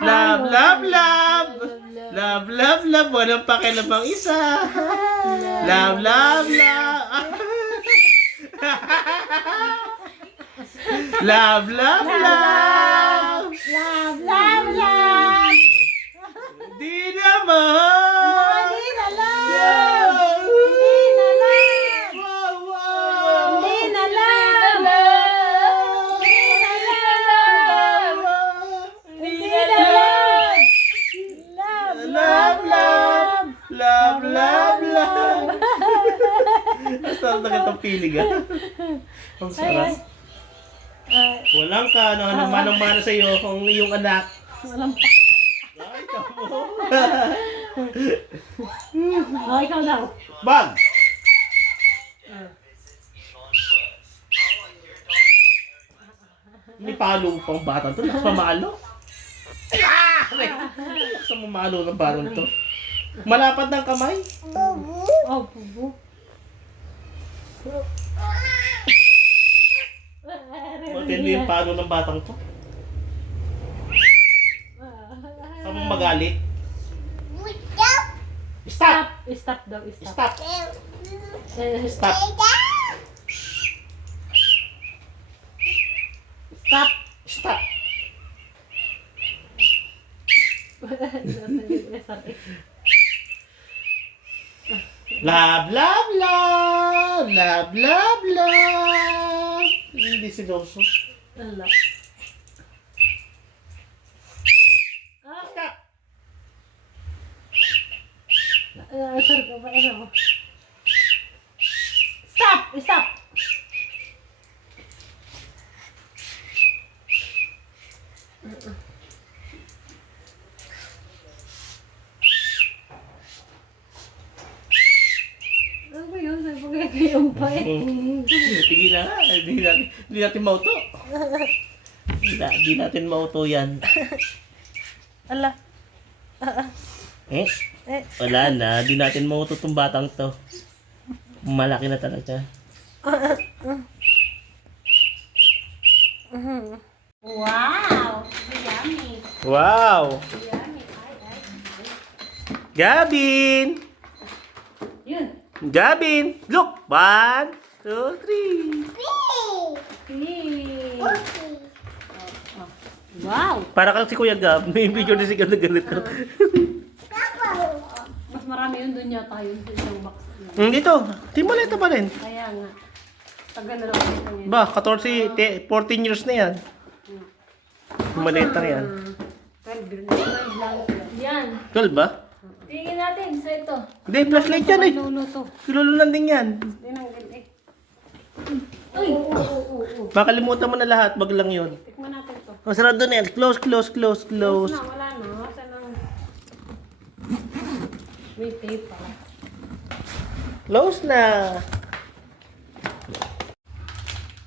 Love, love, love. Love, love, love. Walang pakialamang isa. Love, love, love. Love, love, love. Love, love, love. Di naman. Hindi na love. Hindi na love. Wow, wow. Hindi na love. Hindi na love. Hindi na love. Love, Love, love. Love, love, love. Ang sarap na ganitong feeling, ah. Ang sarap. Walang ka, manang-mana sa'yo kung iyong anak. Walang pa. Ay, kamo. Oh, ikaw daw. Bag! May palo pang bata to. Lakas mamalo. Ah! Lakas mamalo ng bata to. Malapad ng kamay. Oh, bubu. Matindi yung palo ng batang to. Saan mong magalit? Stop! Stop daw, stop. Stop! Stop! Stop. Stop! Love, love, love! Love, love, love! Hindi siloso. Ala. Stop! Sorry ko ba? Ano? Stop! Stop! Ano ba yun? Sabi ko kaya kayong pa eh. Sige na nga. Hindi natin mauto. Hindi natin mauto yan. Ala. Eh? Wala na. Hindi natin mauto itong batang to. Malaki na talaga. Wow! Yummy! Wow! Yummy! Gavin! Yun! Gavin! Look! 1, 2, 3. Wow! Para kang si Kuya Gab. May video na si Gab na ganito. Mas marami yun doon yata yun sa isang box. Dito. Timoleta pa rin. Kaya nga. Taga na lang ulit ang yun. Ba, 14 years na yan. Maleta yan. 12 lang. Yan. 12 ba? Tingin natin sa ito. Hindi, flashlight yan eh. Luluto. Kilulunan din yan. Tinanggal eh. Uy! Makalimutan mo na lahat, wag lang yun. Tikman natin to. Ang sarado na yan. Close, close, close, close. Na, wala na. Masa lang. May tape pa. Close na.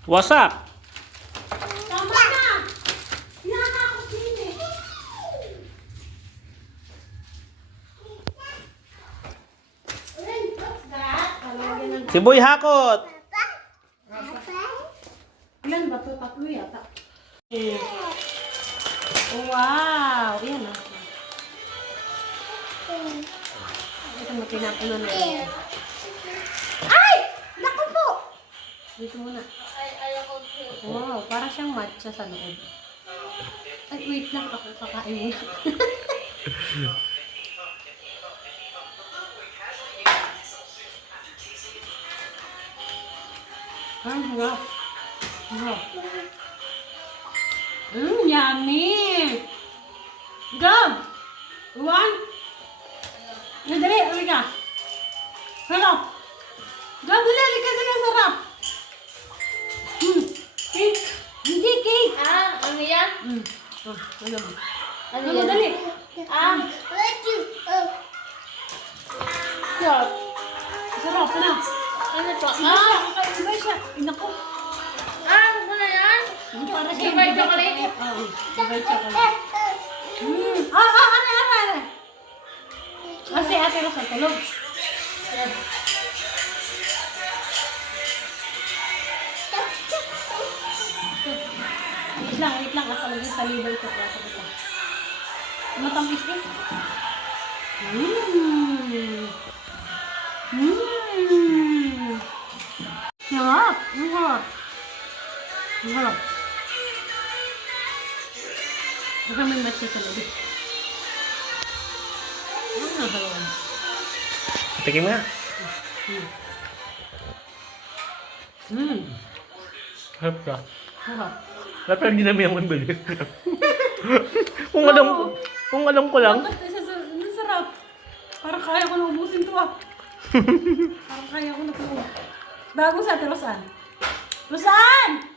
Wasak. Tama na! Hinahakot din eh. What's that? Si Boy Hakot. Ilan ba ito? Tatlo yata. Wow! Yan ah. Ito mo tinapunan na yan. Ay! Naku po! Dito muna. Wow, para siyang matcha sa loob. Ay, wait lang. Ako kakain muna. Ang harap. Yummy! Gab! One? Dali, halika. Harap. Gab, halika sa sarap. Cake. Hindi cake. Ano yan? Ano mo? Ano Ano, yan? dali. Sarap. Sarap, ano? Ano to? Kakaiba siya. Inaku. Ano na yan? Para siya. Divide chocolate? Oo, divide chocolate. Are. Kasi ate Rosa tulog. Wait lang. Ako lagi sa libo ito. Matamis eh. Mmm. Mmm. Sarap. Ang sarap. Ang sarap. Baka may matcha sa loob. Ang sarap. Tikim nga. Mmm. Harap ka. Sarap. Dapat hindi namin yung bili. Kung alam ko lang. Bakit? Ang sarap. Parang kaya ko na ubusin to ah. Parang kaya ko na po. Bago sa ate Rosan. Rosan!